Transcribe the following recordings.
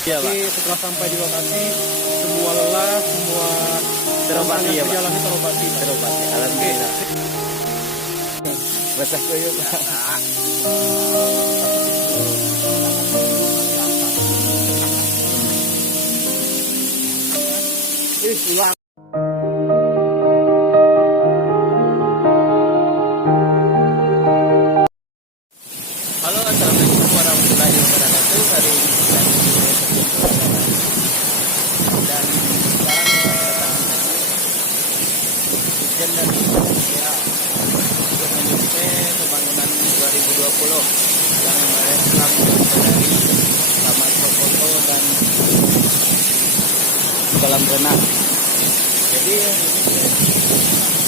Iya, Tapi Pak. setelah sampai di lokasi, semua lelah, semua Terobati ya, Pak. berjalan terobati. Terobati. Alhamdulillah. Basah kuyup, Pak. Ulang. Halo, assalamualaikum warahmatullahi wabarakatuh. Hari ini kita di dan sekarang kita kedatangan Dirjen dari PA untuk menyukseskan pembangunan 2020 yang kemarin telah dari Taman Propoto dan kolam renang. Jadi ini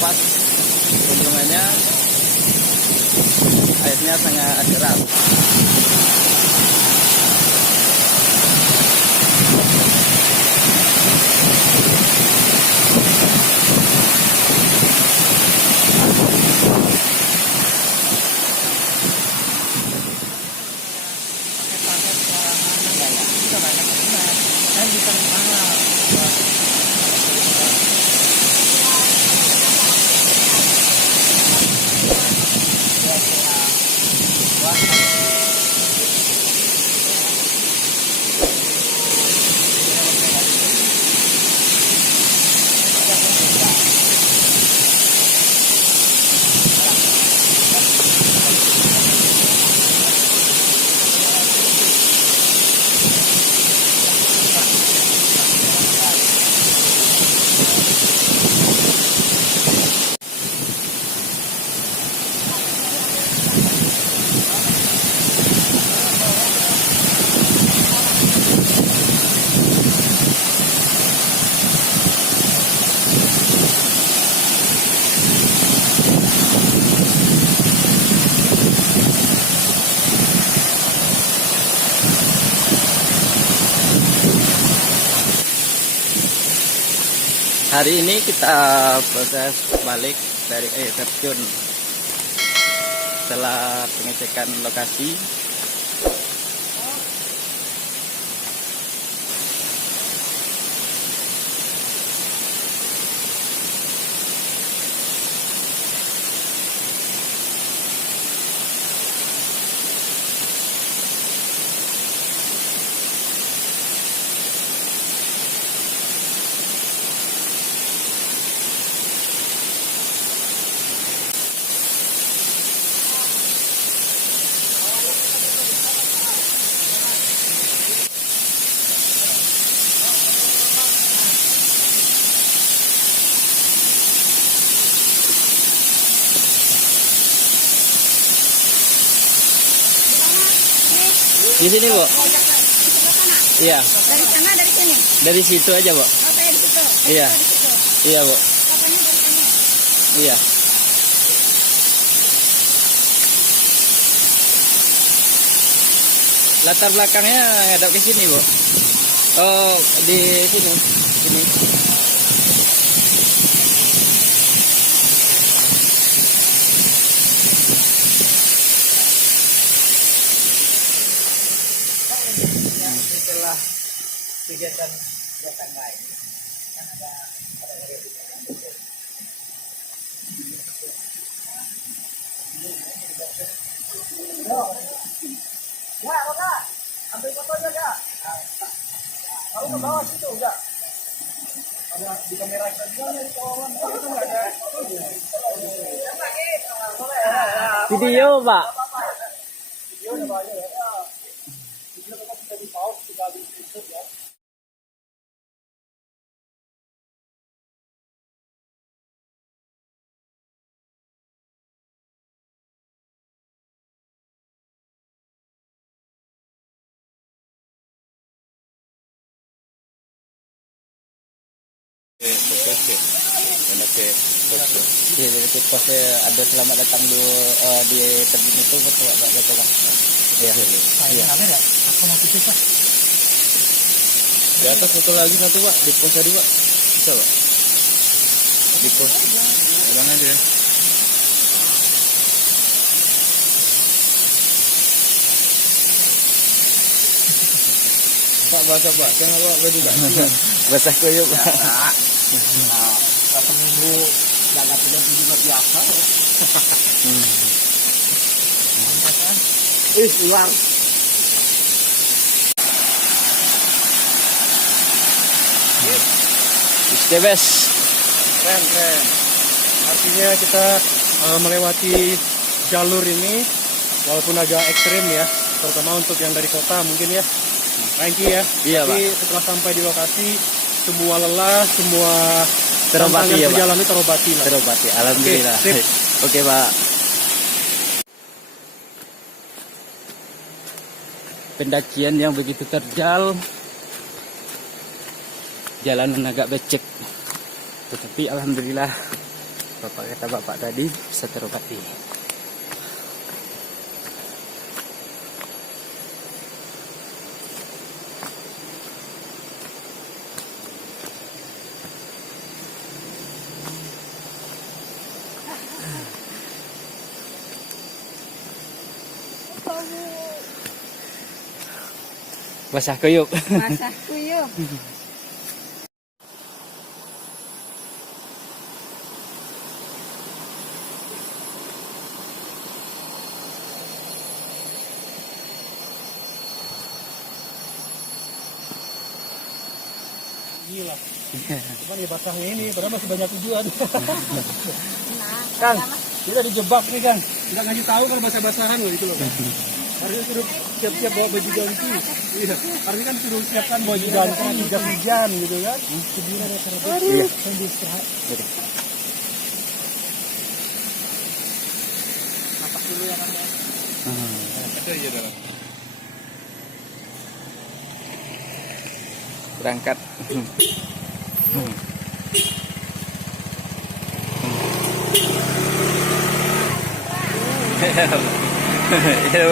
pas kunjungannya airnya sangat deras. Hari ini kita proses balik dari terjun setelah pengecekan lokasi. Di sini, Bu. Iya. Dari sana, dari sini. Dari situ aja, Bu. Oh, saya di situ. Iya. Di situ. Iya, Bu. Katanya dari sini. Iya. Latar belakangnya ada ke sini, Bu. Oh, di sini. Sini. Setelah kegiatan datang lain, kan ada ya, Bapak, ambil fotonya enggak? Kamu ke bawah situ enggak? Ada di kamera juga nih kawan. Itu enggak ada. Video, Pak. Video udah banyak ya. Video tetap bisa di pause, tinggal di YouTube ya. Oke. Di pos ada selamat datang di terjun itu betul, Pak. Betul, Pak. Iya. Iya. Kamera, aku mau pisah. Di atas satu lagi satu, Pak. Di pos tadi, Pak. Bisa, Pak. Di pos. Ulang aja ya. Tak basah-basah awak baju ganti. Basah kuyup. Nah, satu minggu jaga tidak juga biasa. Ular. Debes. Keren, keren. Artinya kita melewati jalur ini walaupun agak ekstrim ya, terutama untuk yang dari kota mungkin ya. Rangki ya. Iya, Tapi setelah sampai di lokasi semua lelah, semua Terobati ya, Pak. perjalanan ini terobati lah. Terobati. Alhamdulillah. Oke, sip. Oke, Pak. Pendakian yang begitu terjal, jalanan agak becek, tetapi alhamdulillah kata bapak tadi bisa terobati. Basah kuyup. Basah kuyup. Gila. Cuman ya basahnya ini, padahal masih banyak tujuan. Nah, Kang, kita dijebak nih Kang. Tidak ngasih tahu kalau basah-basahan loh itu loh Kang. Harusnya suruh siap-siap bawa baju ganti. Iya. Harusnya kan suruh siapkan baju ganti, hujan gitu kan. Segera ada terobos. Iya. Sambil istirahat. Napas dulu ya Kang ya. Ada ya dalam. Berangkat. Yo.